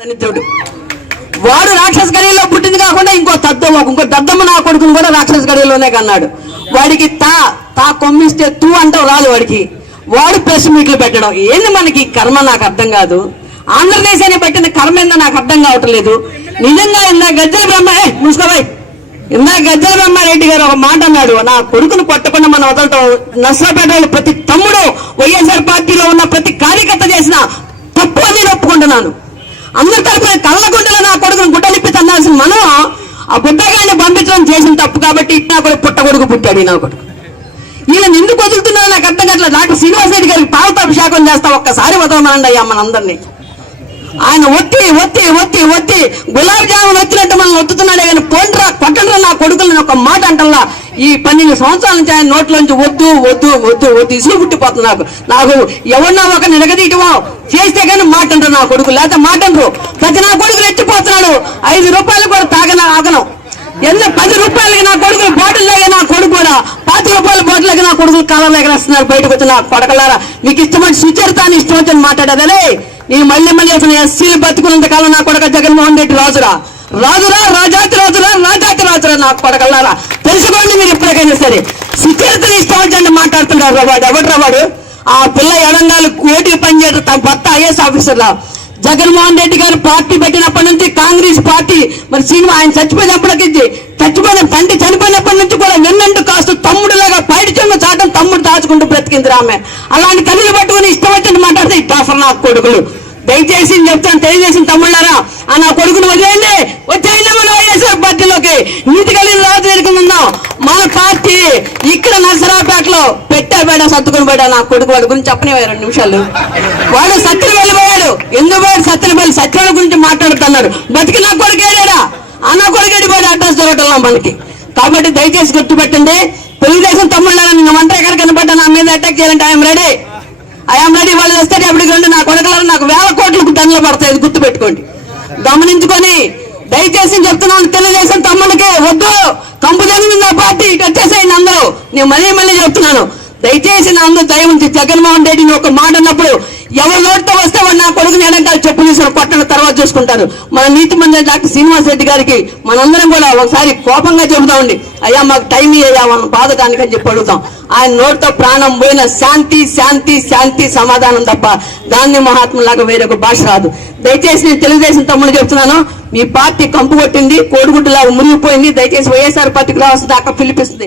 దరిద్రుడు వాడు రాక్షస గడిలో పుట్టింది కాకుండా ఇంకో దద్దమ్మ నా కొడుకుని కూడా రాక్షస గడిలోనే కన్నాడు. వాడికి తా కొమ్మిస్తే తూ అంటావు రాదు వాడికి. వాడు ప్రెస్ మీట్లు పెట్టడం ఏంది మనకి కర్మ నాకు అర్థం కాదు. ఆంధ్రదేశాన్ని పెట్టిన కర్మ ఏందో నాకు అర్థం కావట్లేదు. నిజంగా ఇందా గజ్జల బ్రహ్మారెడ్డి గారు ఒక మాట అన్నాడు, నా కొడుకును కొట్టకుండా మనం వదలటం. నర్సరావుపేట వాళ్ళు ప్రతి తమ్ముడు వైఎస్ఆర్ పార్టీలో ఉన్న ప్రతి కార్యకర్త చేసిన తప్పు అని నేను ఒప్పుకుంటున్నాను. అందరి తరపున కళ్ళగుండలో నా కొడుకును గుడ్డలిప్పి తన్నాల్సిన మనం ఆ గుడ్డగాన్ని పంపించడం చేసిన తప్పు. కాబట్టి నా కొడుకు పుట్టగొడుకు పుట్టాడు. నా కొడుకు వీళ్ళని ఎందుకు వదులుతున్నారో నాకు అర్థం కావట్లేదు. డాక్టర్ శ్రీనివాస్ రెడ్డి గారికి పాలతో అభిషేకం చేస్తా, ఒక్కసారి వదలమనండి అయ్యా మనందరినీ. ఆయన ఒత్తి ఒత్తి ఒత్తి ఒత్తి గులాబ్ జామున్ వచ్చినట్టు మనం ఒత్తుతున్నాడే కానీ పోండ్రా కొట్టండ్రా నా కొడుకులని ఒక మాట అంటల్లా. ఈ 12 సంవత్సరాల నుంచి ఆయన నోట్లోంచి వద్దు వద్దు వద్దు వద్దు ఇసులు పుట్టిపోతుంది. నాకు ఎవరినా ఒక నిలగదీయటమో చేస్తే కానీ మాట అంటారు నా కొడుకు, లేకపోతే మాట అంటారు. ప్రతి నా కొడుకు రెచ్చిపోతున్నాడు. 5 రూపాయలు కూడా ఆగనం. 10 రూపాయలకి నా కొడుకులు బాటిల్ లాగే నా కొడుకు కూడా 5 రూపాయల బాటిల్ లాగా నా కొడుకులు కాలంలో ఎగరేస్తున్నారు. బయటకు వచ్చిన కొడకలారా మీకు ఇష్టమైన సుచరితాన్ని ఇష్టం వచ్చని మాట్లాడేదలే. నేను మళ్ళీ ఎస్సీలు బతుకున్నంత కాలం నా కొడక జగన్మోహన్ రెడ్డి రాజురా రాజాతి రాజురా నా కొడకల్లారా తెలుసుకోండి. మీరు ఎప్పటికైనా సరే సుచరితని ఇష్టం వచ్చండి మాట్లాడుతున్నారు. వాడు ఎవడ్రా వాడు? ఆ పిల్ల ఎడంగాలు కోటికి పనిచేయడం తన భర్త ఐఏఎస్ ఆఫీసర్లా. జగన్మోహన్ రెడ్డి గారు పార్టీ పెట్టినప్పటి నుంచి కాంగ్రెస్ పార్టీ మరి సినిమా ఆయన తండ్రి చనిపోయినప్పటి నుంచి కూడా వెన్నంటూ కాస్తూ తమ్ముడులాగా పైడి చెంగు చాటం తమ్ముడు దాచుకుంటూ బ్రతికింది ఆమె. అలాంటి తల్లిని పట్టుకుని ఇష్టం వచ్చింది మాట్లాడితే ఇట్టాఫర్ నా కొడుకులు. దయచేసి చెప్తాను, తెలియజేసిన తమ్ముళ్ళారా ఆ నా కొడుకును వదిలేయండి, వచ్చేయండి మన వైఎస్ఆర్ పార్టీలోకి. నీతి కలిగిన రాజు ఎదుర్కొందాం. మన పార్టీ ఇక్కడ నర్సరావుపేటలో పెట్టాబేడ సర్దుకుని పోయాడు నా కొడుకు. వాడి గురించి చెప్పనివ్వాలి 2 నిమిషాలు. వాడు సత్యని వెళ్ళిపోయాడు. ఎందుకు పోయాడు? సత్యన గురించి మాట్లాడుతున్నారు. బతికి నా కొడుకు ఏడాడా? ఆ నా కొడుకు వెళ్ళిపోయాడు. అడ్రస్ దొరకటం మనకి. కాబట్టి దయచేసి గుర్తుపెట్టండి. తెలుగుదేశం తమ్ముళ్ళారా నిన్న వంట ఎక్కడ కనబడ్డా నా మీద అటాక్ చేయాలంటే ఐఎమ్ రెడీ. వాళ్ళు వస్తే ఎప్పటికి రండి నా కొడుకులారా. నాకు 1000 కోట్లకు దండలు పడతాయి. గుర్తుపెట్టుకోండి, గమనించుకొని దయచేసి చెప్తున్నాను. తెలుగుదేశం తమ్ముళ్ళకి వద్దు, కంపు జరిగింది ఆ పార్టీ ఇటు వచ్చేసేయండి అందరూ. నేను మళ్ళీ చెప్తున్నాను, దయచేసి నా అందరూ దయ ఉంచి జగన్మోహన్ రెడ్డిని ఒక మాట అన్నప్పుడు ఎవరి నోటితో వస్తే వాడు నా కొడుకుని ఎడంకాలు చెప్పు తీసుకుని కొట్టడం తర్వాత చూసుకుంటారు. మన నీతి మంత్రి డాక్టర్ శ్రీనివాస్ రెడ్డి గారికి మనందరం కూడా ఒకసారి కోపంగా చెబుతామండి, అయ్యా మాకు టైం అయ్యా మనం బాధటానికి అని చెప్పి అడుగుతాం. ఆయన నోటితో ప్రాణం పోయిన శాంతి శాంతి శాంతి సమాధానం తప్ప గాంధీ మహాత్ములాగా వేరొక భాష రాదు. దయచేసి నేను తెలుగుదేశం తమ్ముడు చెప్తున్నాను, మీ పార్టీ కంపు కొట్టింది, కోడిగుడ్డులాగా మునిగిపోయింది. దయచేసి వైఎస్ఆర్ పార్టీకి రావాల్సింది అక్క పిలిపిస్తుంది.